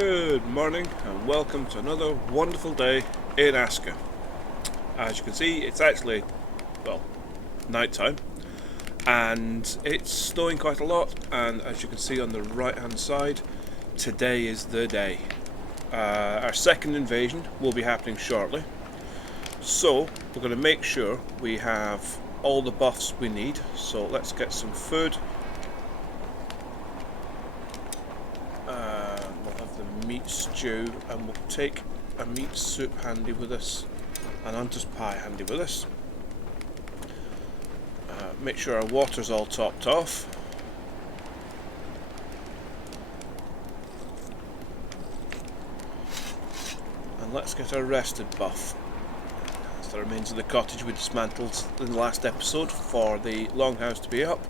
Good morning and welcome to another wonderful day in Aska. As you can see, it's actually, well, night time and it's snowing quite a lot, and as you can see on the right hand side, today is the day. Our second invasion will be happening shortly, so we're going to make sure we have all the buffs we need. So let's get some food. We'll have the meat stew, and we'll take a meat soup handy with us, and Hunter's pie handy with us. Make sure our water's all topped off. And let's get our rested buff. That's the remains of the cottage we dismantled in the last episode for the longhouse to be up.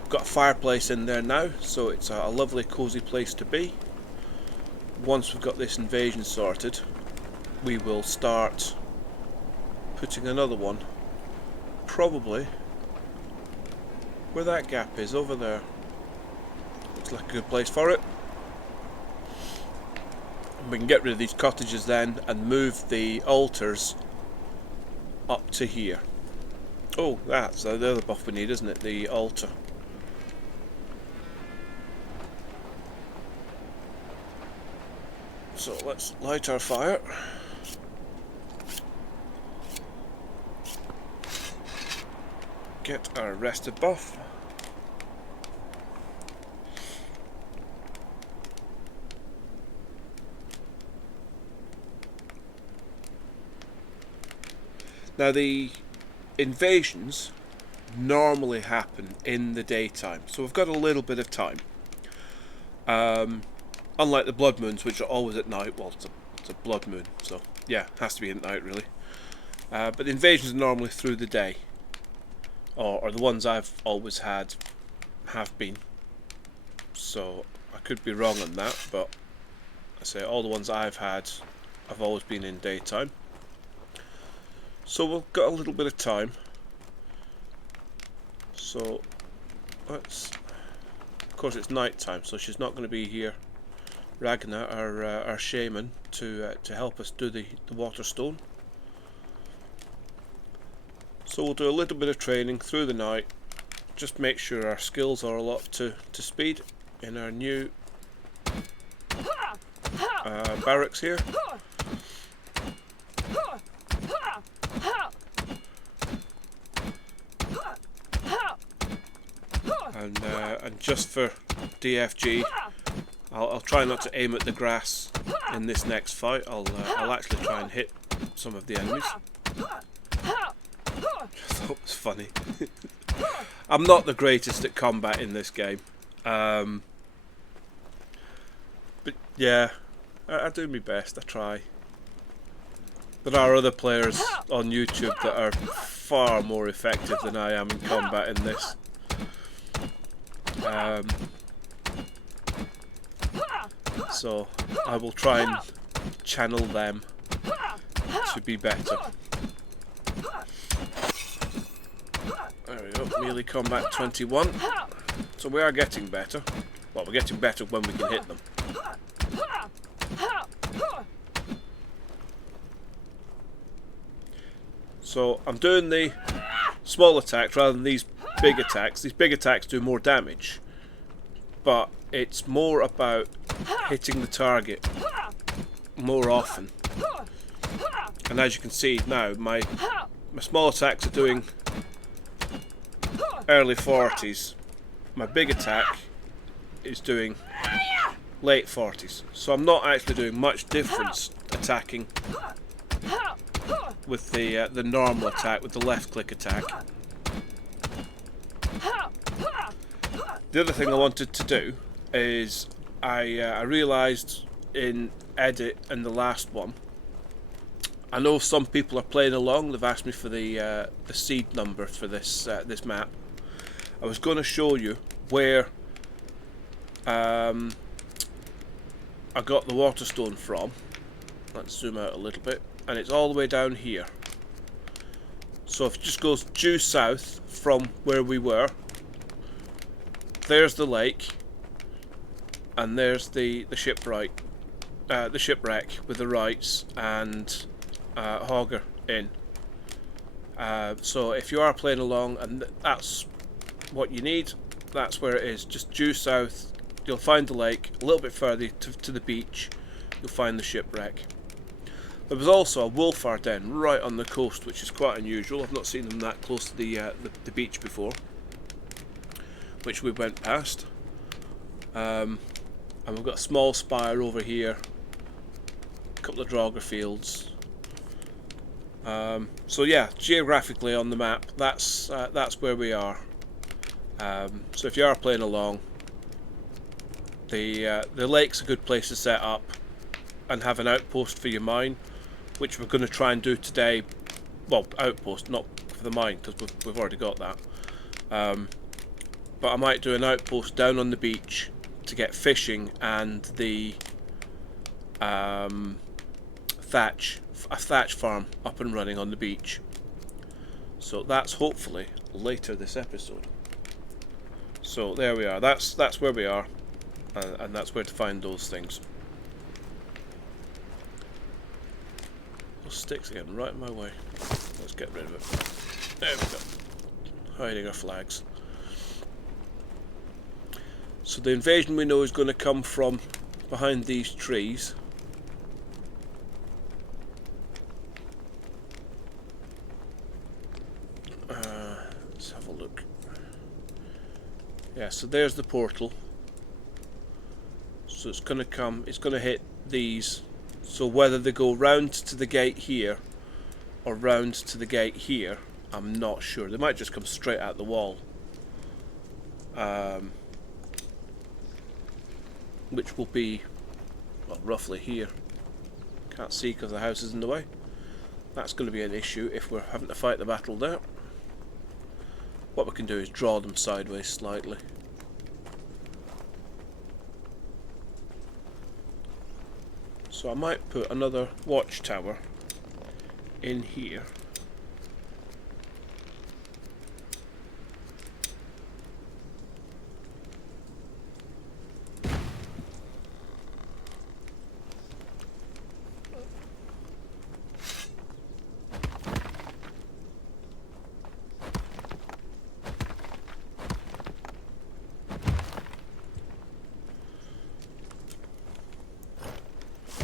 We've got a fireplace in there now, so it's a lovely cosy place to be. Once we've got this invasion sorted, we will start putting another one, probably where that gap is, over there. Looks like a good place for it. And we can get rid of these cottages then and move the altars up to here. Oh, that's the other buff we need, isn't it? The altar. So let's light our fire. Get our rested buff. Now the invasions normally happen in the daytime, so we've got a little bit of time. Unlike the blood moons, which are always at night. Well, it's a blood moon, so yeah, it has to be at night really. But the invasions are normally through the day. Or the ones I've always had have been. So I could be wrong on that, but I say all the ones I've had have always been in daytime. So we've got a little bit of time. So let's. Of course, it's night time, so she's not going to be here. Ragnar, our shaman, to help us do the Water Stone. So we'll do a little bit of training through the night, just make sure our skills are all up to speed in our new barracks here. And just for DFG, I'll try not to aim at the grass in this next fight. I'll actually try and hit some of the enemies. I thought it was funny. I'm not the greatest at combat in this game, but yeah, I do my best. I try. There are other players on YouTube that are far more effective than I am in combat in this. So I will try and channel them to be better. There we go, melee combat 21. So we are getting better. Well, we're getting better when we can hit them. So I'm doing the small attacks rather than these big attacks. These big attacks do more damage, but it's more about hitting the target more often. And as you can see now, my small attacks are doing early 40s. My big attack is doing late 40s. So I'm not actually doing much difference attacking with the normal attack, with the left click attack. The other thing I wanted to do is I realised in edit in the last one, I know some people are playing along. They've asked me for the seed number for this this map. I was going to show you where I got the Water Stone from. Let's zoom out a little bit, and it's all the way down here. So if it just goes due south from where we were, there's the lake, and there's the shipwright the shipwreck with the rights and Hogger in. So if you are playing along and that's what you need, that's where it is. Just due south, you'll find the lake. A little bit further to the beach, you'll find the shipwreck. There was also a wolf den right on the coast, which is quite unusual. I've not seen them that close to the beach before, which we went past. And we've got a small spire over here, a couple of Draugr fields. So yeah, geographically on the map, that's where we are. So if you are playing along, the lake's a good place to set up and have an outpost for your mine, which we're going to try and do today. Well, outpost, not for the mine, because we've already got that. But I might do an outpost down on the beach to get fishing and the a thatch farm up and running on the beach. So that's hopefully later this episode. So there we are. That's where we are, and that's where to find those things. Those sticks are getting right in my way. Let's get rid of it. There we go. Hiding our flags. So the invasion we know is going to come from behind these trees. Let's have a look. Yeah, so there's the portal. So it's going to come, it's going to hit these. So whether they go round to the gate here or round to the gate here, I'm not sure. They might just come straight out the wall. Which will be, well, roughly here. Can't see because the house is in the way. That's going to be an issue if we're having to fight the battle there. What we can do is draw them sideways slightly. So I might put another watchtower in here.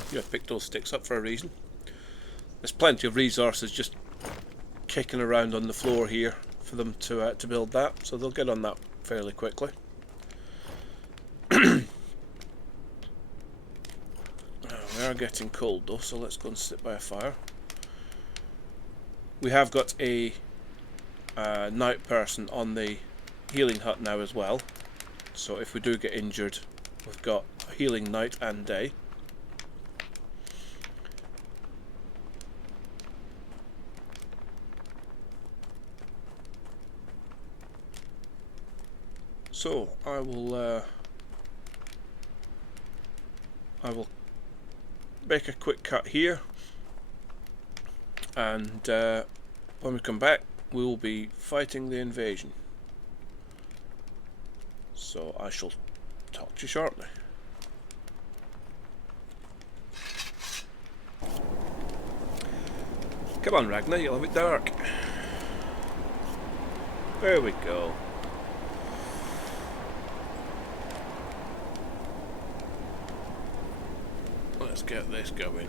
I picked those sticks up for a reason. There's plenty of resources just kicking around on the floor here for them to build that, so they'll get on that fairly quickly. We are getting cold though, so let's go and sit by a fire. We have got a night person on the healing hut now as well, so if we do get injured, we've got a healing night and day. So I will make a quick cut here, and when we come back we will be fighting the invasion. So I shall talk to you shortly. Come on Ragnar, you'll have it dark. There we go. Let's get this going.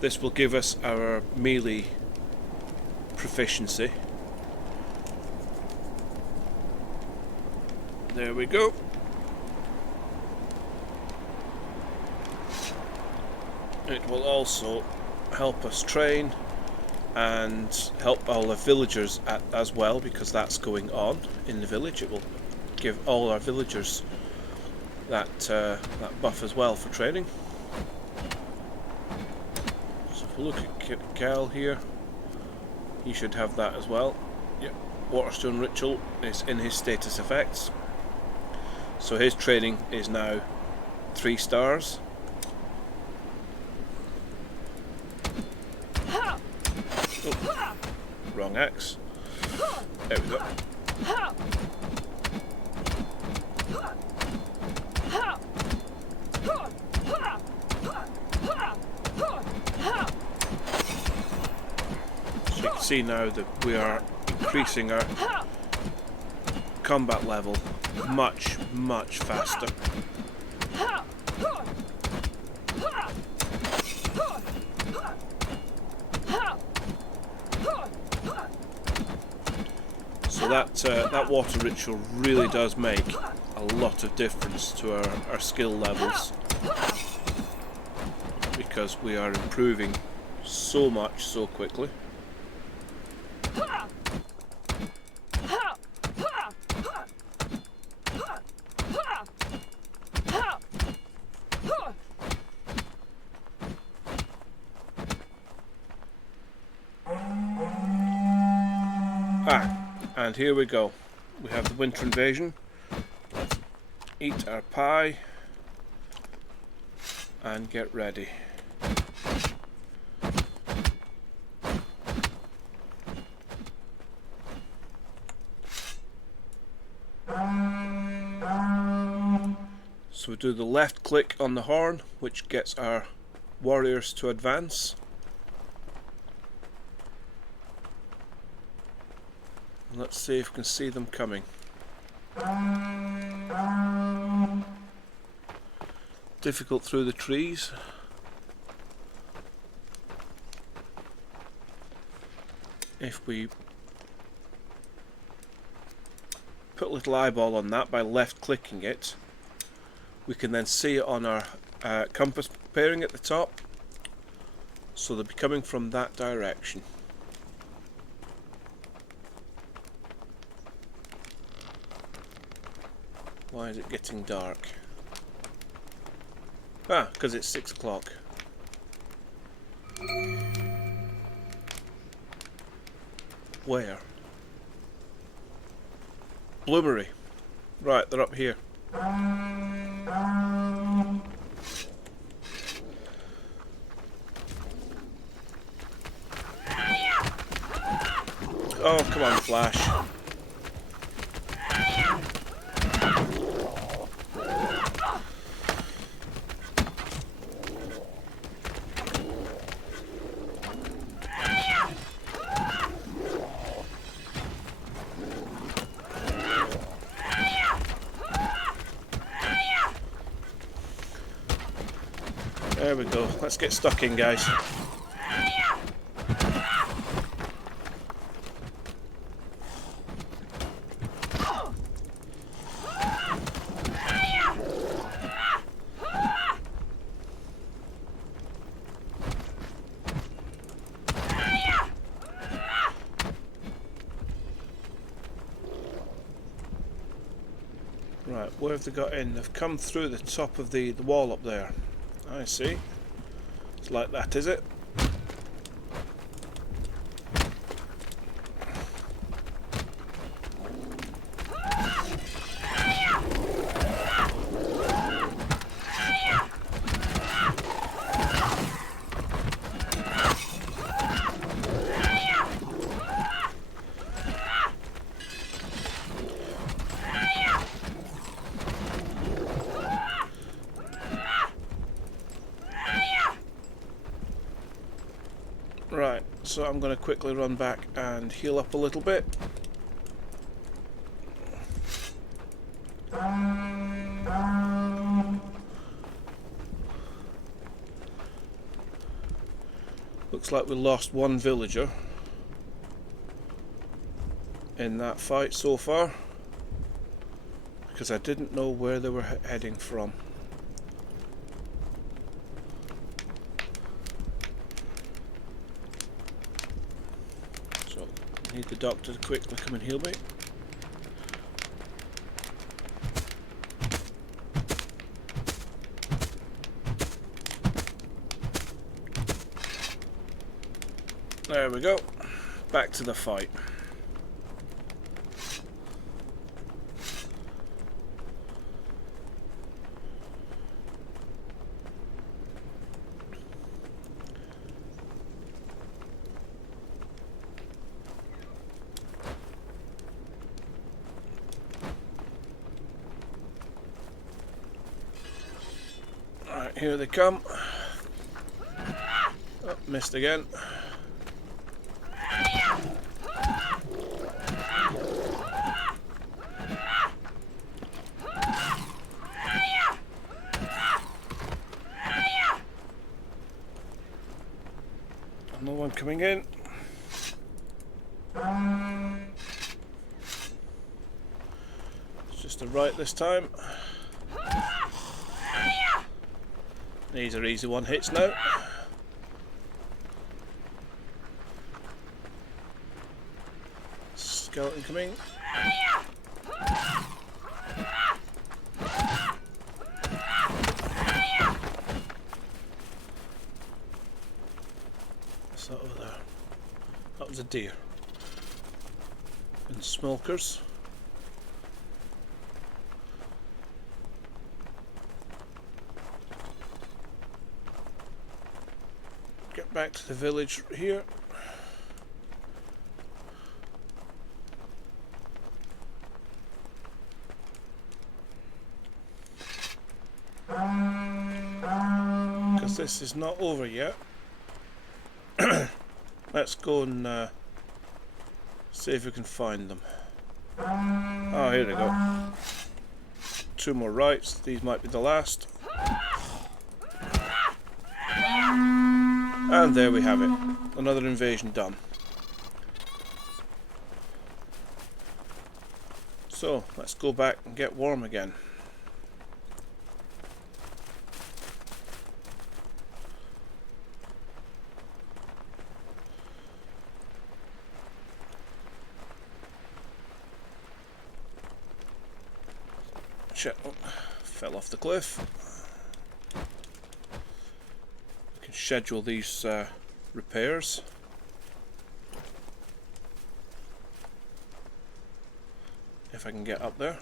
This will give us our melee proficiency. There we go. It will also help us train and help all the villagers as well, because that's going on in the village. It will give all our villagers that buff as well for training. So if we look at Cal here, he should have that as well. Yep. Waterstone Ritual is in his status effects, so his training is now 3 stars. Oh, wrong axe. There we go. So you can see now that we are increasing our combat level much, much faster. So that water ritual really does make a lot of difference to our skill levels, because we are improving so much so quickly. And here we go. We have the winter invasion. Let's eat our pie and get ready. So we do the left click on the horn, which gets our warriors to advance. Let's see if we can see them coming. Difficult through the trees. If we put a little eyeball on that by left clicking it, we can then see it on our compass bearing at the top. So they'll be coming from that direction. Why is it getting dark? Because it's 6 o'clock. Where? Bloomery. Right, they're up here. Oh, come on, Flash. There we go. Let's get stuck in, guys. Right, where have they got in? They've come through the top of the wall up there. I see. It's like that, is it? Right, so I'm going to quickly run back and heal up a little bit. Looks like we lost one villager in that fight so far, because I didn't know where they were heading from. So, need the doctor to quickly come and heal me. There we go. Back to the fight. Alright, here they come. Oh, missed again. coming in. It's just a right this time. These are easy one hits now. Skeleton coming. What's that over there? That was a deer. And smokers. Get back to the village here. Because this is not over yet. Let's go and see if we can find them. Oh, here they go. 2 more rights. These might be the last. And there we have it. Another invasion done. So, let's go back and get warm again. Shit, oh, fell off the cliff. We can schedule these repairs. If I can get up there.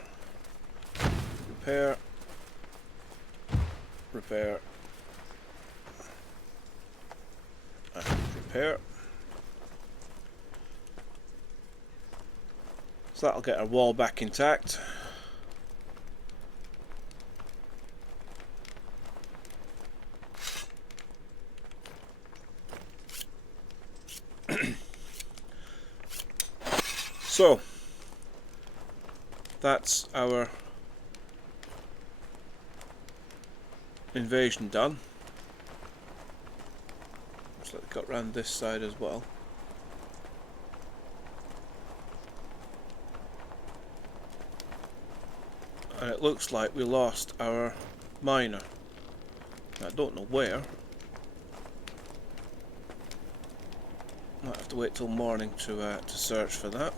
Repair. Repair. Repair. So that'll get our wall back intact. So, that's our invasion done. Looks like they got round this side as well. And it looks like we lost our miner. I don't know where. Might have to wait till morning to search for that.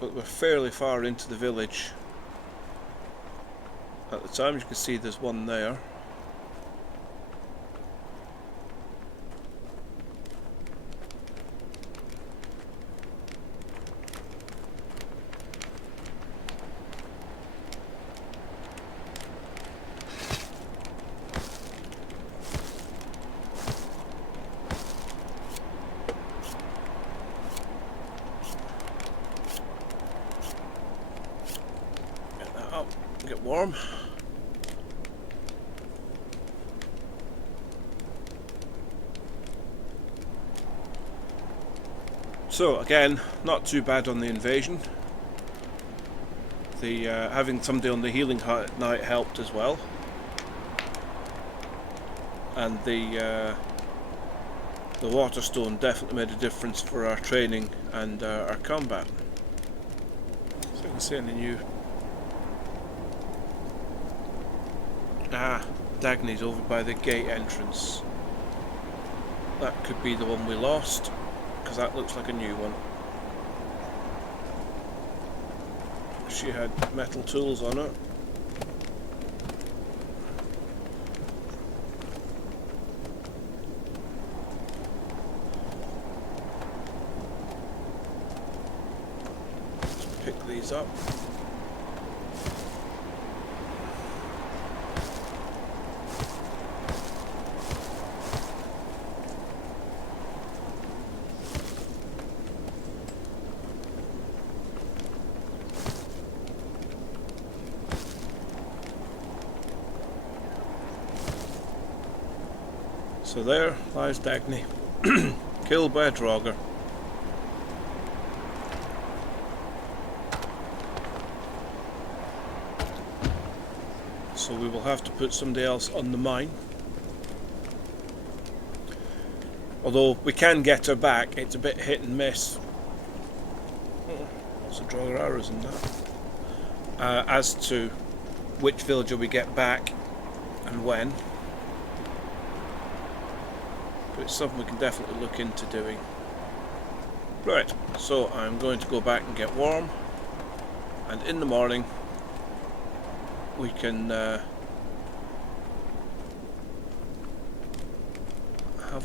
But we're fairly far into the village at the time. As you can see, there's one there. Get warm. So again, not too bad on the invasion. The having somebody on the healing hut at night helped as well, and the Water Stone definitely made a difference for our training and our combat. So you can see any new. Dagny's over by the gate entrance. That could be the one we lost, because that looks like a new one. She had metal tools on her. Let's pick these up. So there lies Dagny, killed by a Draugr. So we will have to put somebody else on the mine. Although we can get her back, it's a bit hit and miss. Lots of draw arrows in that. As to which villager we get back and when. But it's something we can definitely look into doing. Right, so I'm going to go back and get warm, and in the morning we can have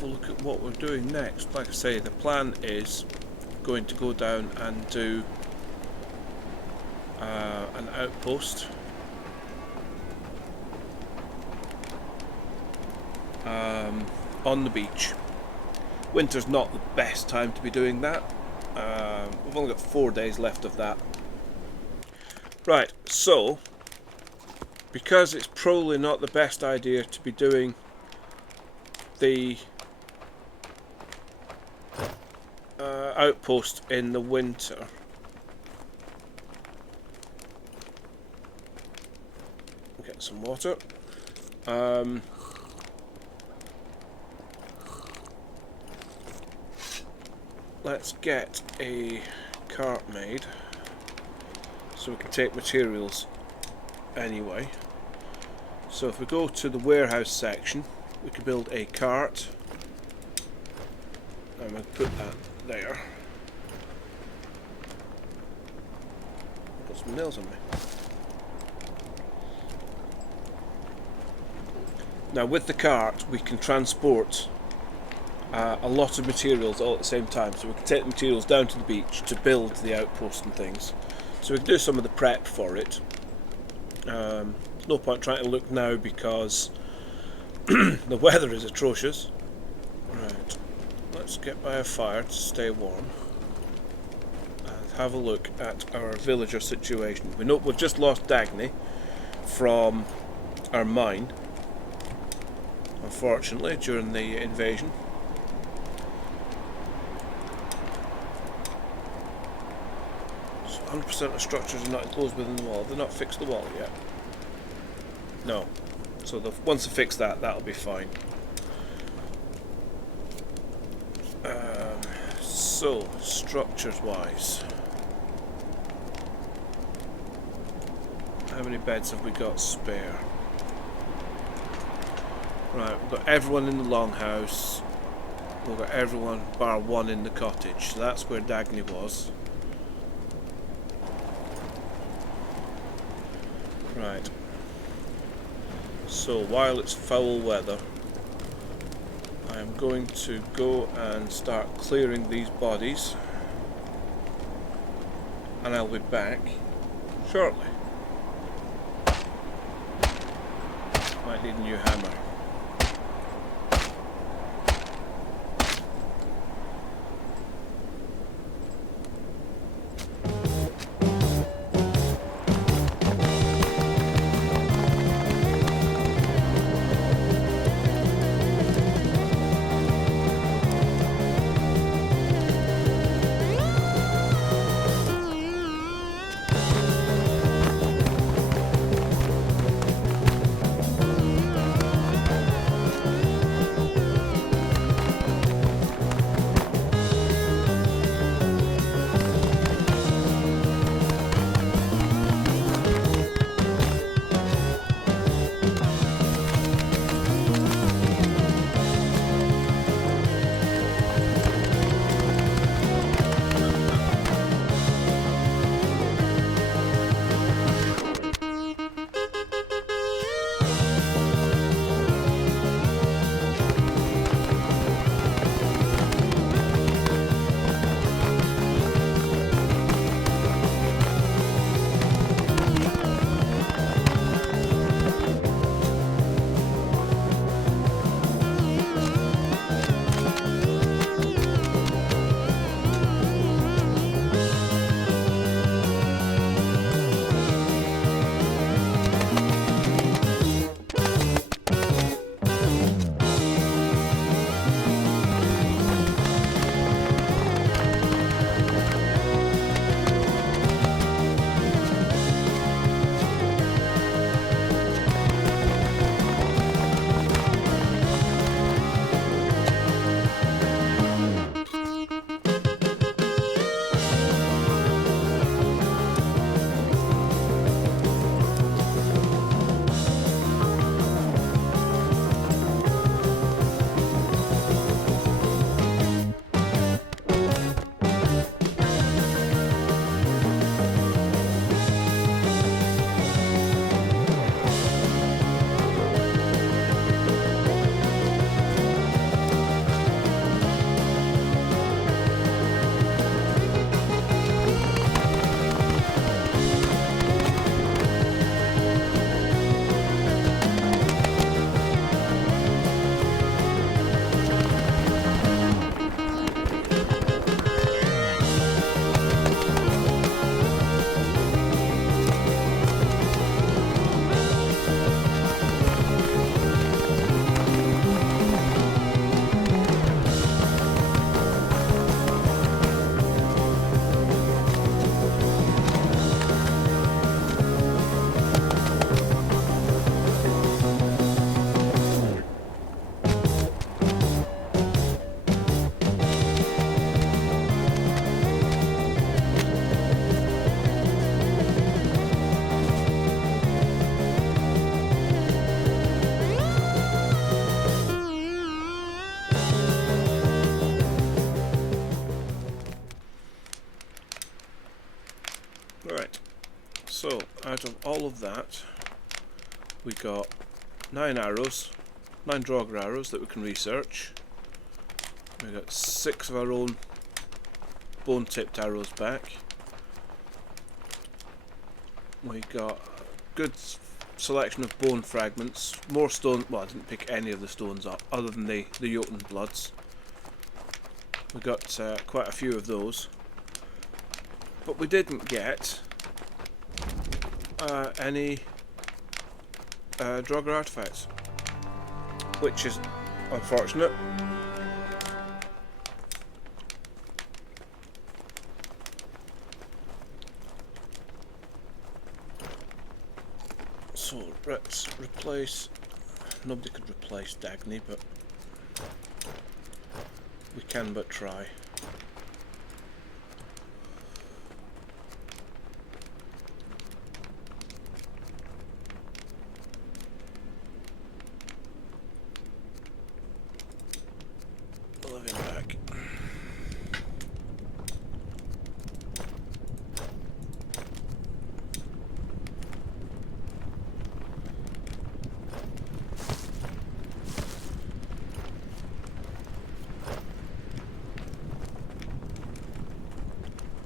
a look at what we're doing next. Like I say, the plan is going to go down and do an outpost on the beach. Winter's not the best time to be doing that. We've only got 4 days left of that. Right, so because it's probably not the best idea to be doing the outpost in the winter, get some water. Let's get a cart made so we can take materials anyway. So if we go to the warehouse section, we can build a cart. I'm going to put that there. Got some nails on me. Now with the cart we can transport a lot of materials all at the same time, so we can take the materials down to the beach to build the outpost and things. So we can do some of the prep for it. There's no point trying to look now because the weather is atrocious. Right, let's get by a fire to stay warm and have a look at our villager situation. We know we've just lost Dagny from our mine, unfortunately, during the invasion. So 100% of structures are not enclosed within the wall. They've not fixed the wall yet. No. So once they fix that, that'll be fine. So, structures-wise, how many beds have we got spare? Right, we've got everyone in the longhouse. We've got everyone bar one in the cottage. So that's where Dagny was. Right. So while it's foul weather, I'm going to go and start clearing these bodies, and I'll be back shortly. Might need a new hammer. out of all of that, we got 9 arrows, 9 Draugr arrows that we can research. We got 6 of our own bone tipped arrows back. We got a good selection of bone fragments, more stone. Well, I didn't pick any of the stones up other than the Jotun bloods. We got quite a few of those, but we didn't get any Draugr artifacts, which is unfortunate. So let's replace. Nobody could replace Dagny, but we can but try. Living back.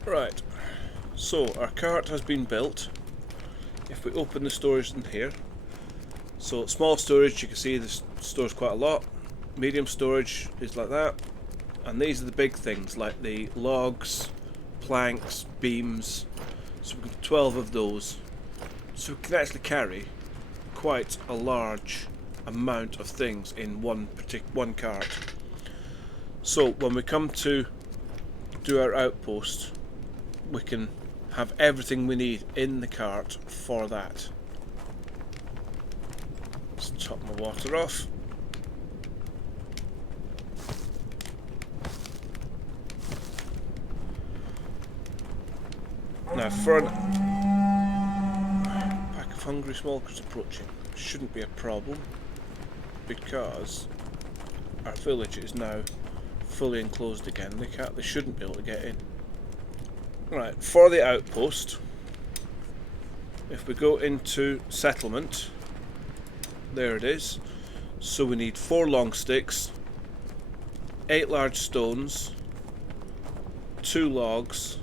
Right, so our cart has been built. If we open the storage in here, so small storage, you can see this stores quite a lot. Medium storage is like that, and these are the big things like the logs, planks, beams. So we've got 12 of those, so we can actually carry quite a large amount of things in one cart. So when we come to do our outpost, we can have everything we need in the cart for that. Let's top my water off. Now for a pack of hungry smokers approaching, shouldn't be a problem because our village is now fully enclosed again. They shouldn't be able to get in. Right, for the outpost, if we go into settlement, there it is. So we need 4 long sticks, 8 large stones, 2 logs,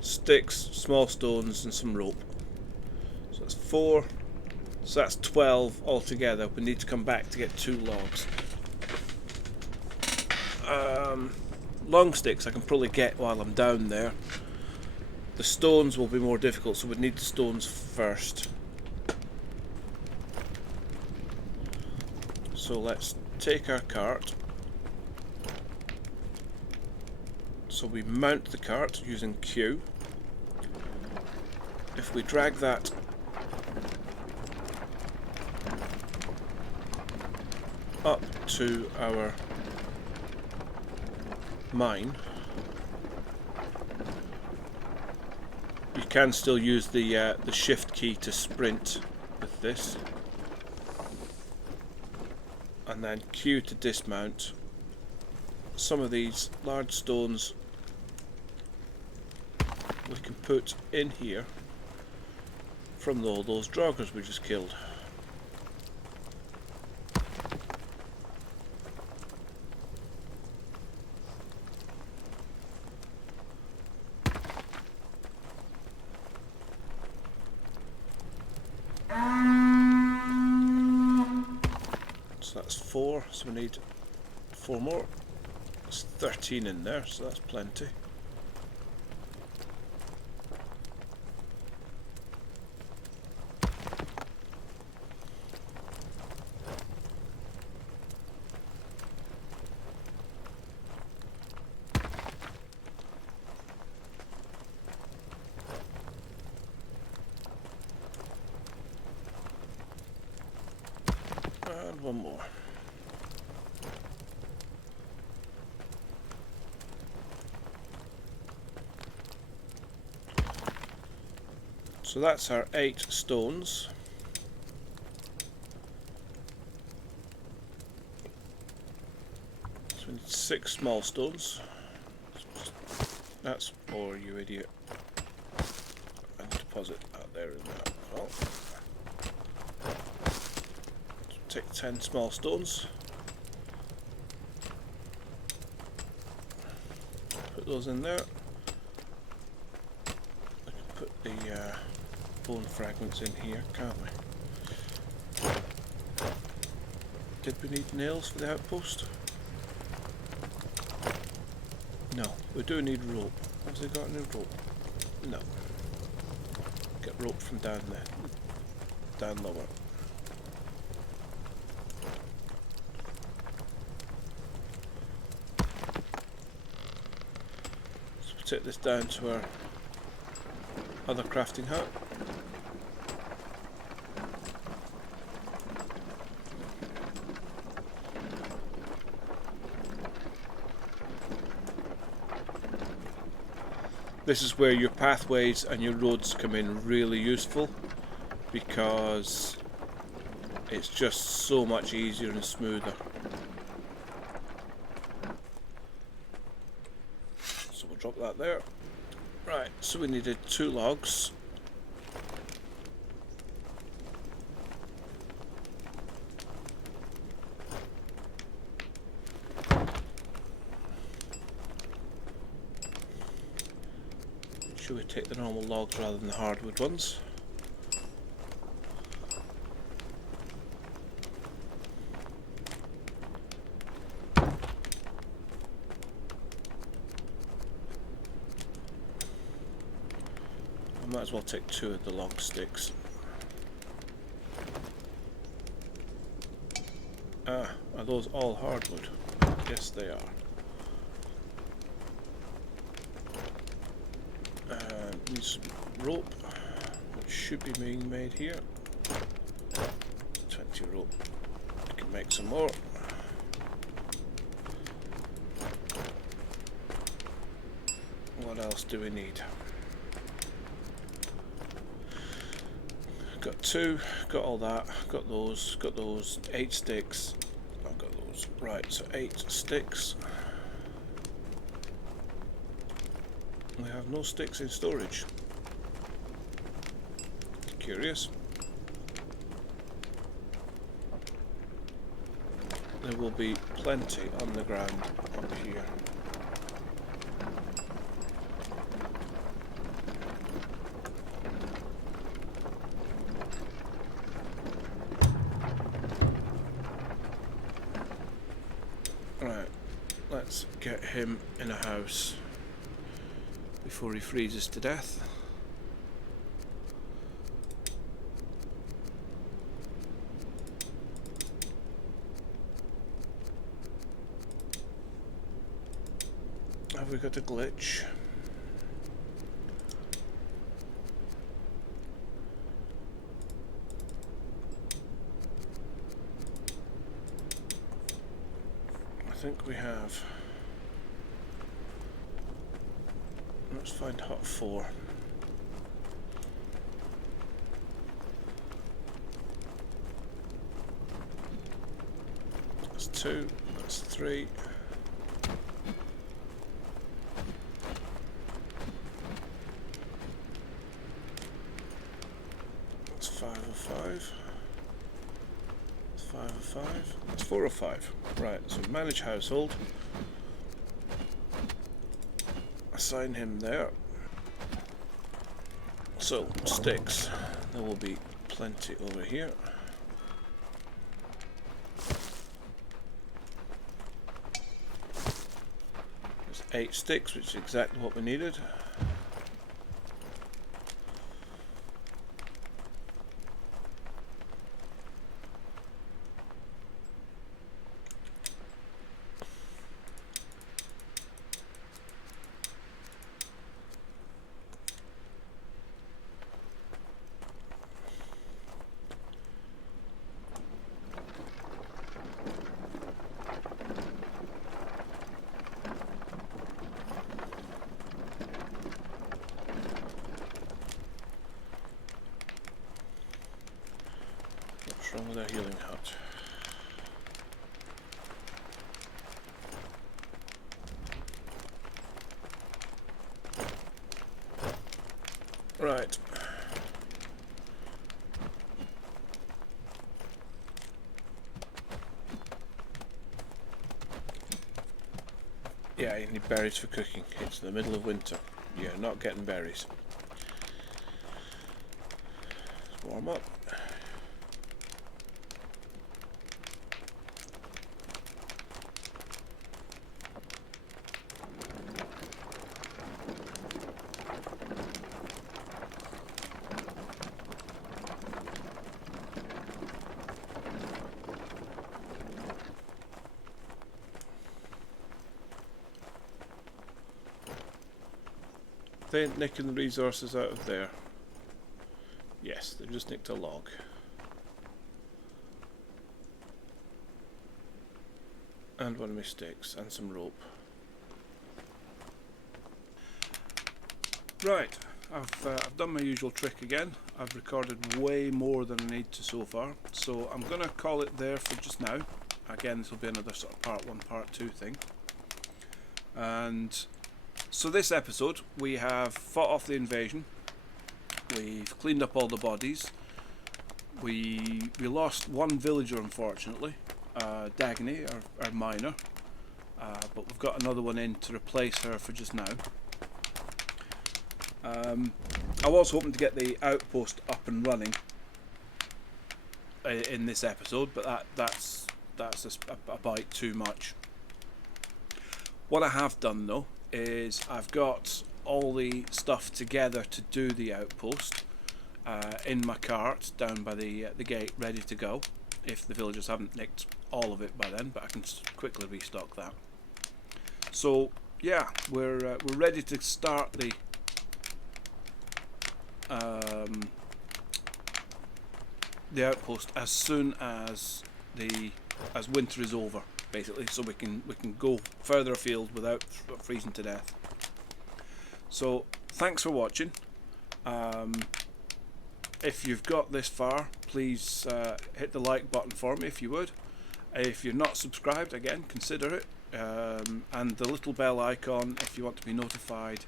sticks, small stones, and some rope. So that's 4. So that's 12 altogether. We need to come back to get 2 logs. Long sticks I can probably get while I'm down there. The stones will be more difficult, so we need the stones first. So let's take our cart. So we mount the cart using Q. If we drag that up to our mine, you can still use the shift key to sprint with this, and then Q to dismount. Some of these large stones we can put in here from all those Draugrs we just killed. So that's 4, so we need 4 more. There's 13 in there, so that's plenty. And 1 more. So that's our 8 stones. So we need 6 small stones. That's 4, you idiot. I need to deposit out there in that. Well, take 10 small stones. Put those in there. We can put the bone fragments in here, can't we? Did we need nails for the outpost? No, we do need rope. Have they got any rope? No. Get rope from down there. Down lower. So we take this down to our other crafting hut. This is where your pathways and your roads come in really useful, because it's just so much easier and smoother. So we'll drop that there. Right, so we needed 2 logs. Should we take the normal logs rather than the hardwood ones? I might as well take 2 of the log sticks. Ah, are those all hardwood? Yes, they are. Need some rope, which should be being made here. 20 rope. We can make some more. What else do we need? Got 2, got all that, got those, 8 sticks. I've got those. Right, so 8 sticks. We have no sticks in storage. Curious. There will be plenty on the ground up here. Right, let's get him in a house before he freezes to death. Have we got a glitch? I think we have. Let's find hut 4. That's 2, that's 3. That's 5 of 5. That's 5 of 5. That's 4 of 5. Right, so manage household. Assign him there. So, sticks. There will be plenty over here. There's 8 sticks, which is exactly what we needed. What's wrong with our healing hut? Right. Yeah, you need berries for cooking. It's the middle of winter. You're not getting berries. Let's warm up. They ain't nicking the resources out of there. Yes, they've just nicked a log. And one of my sticks, and some rope. Right, I've done my usual trick again. I've recorded way more than I need to so far, so I'm going to call it there for just now. Again, this will be another sort of part 1, part 2 thing. And so this episode, we have fought off the invasion. We've cleaned up all the bodies. We lost one villager, unfortunately, Dagny, our miner, but we've got another one in to replace her for just now. I was hoping to get the outpost up and running in this episode, but that's a bite too much. What I have done though is I've got all the stuff together to do the outpost in my cart down by the gate, ready to go. If the villagers haven't nicked all of it by then, but I can quickly restock that. So yeah, we're ready to start the outpost as soon as winter is over, basically, so we can go further afield without freezing to death. So thanks for watching. If you've got this far, please hit the like button for me if you would. If you're not subscribed, again, consider it, and the little bell icon if you want to be notified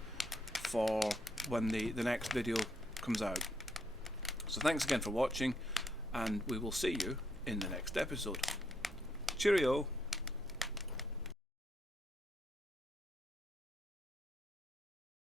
for when the next video comes out. So thanks again for watching, and we will see you in the next episode. Cheerio!